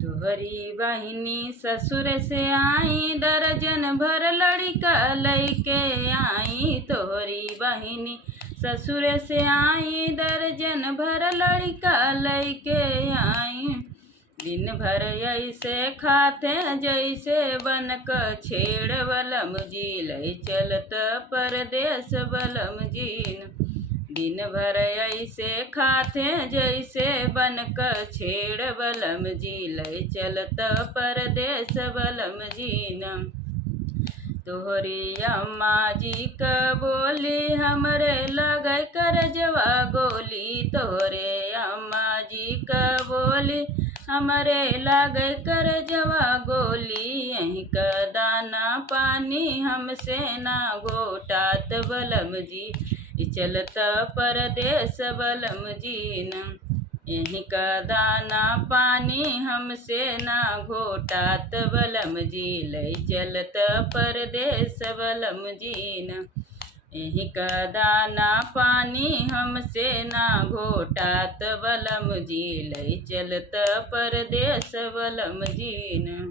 तोहरी बहिनी ससुर से आई, दर्जन भर लड़का लैके आई। तोहरी बहिनी ससुर से आई, दर्जन भर लड़का लैके आई। दिन भर ऐसे खाते जैसे बनक छेड़ बलम जी, लै चलत परदेस बलम जी। दिन भर ऐसे खाते जैसे बनक छेड़ बलम जी, लै चलत परदेस बलम जी न। तोहरी अम्मा जी क बोली हमरे लगै करजवा गोली। तोहरे अम्मा जी क बोली हमरे लागै करजवा गोली। यहीं क दाना पानी हमसे ना गोटात बलम जी, चलत परदेस बलम जी न। यहीं का दाना पानी हमसे ना घोटात बलम जी, लै चलत परदेस बलम जी न। यहीं का दाना पानी हमसे ना घोटात बलम जी, लै चलत परदेस बलम जी न।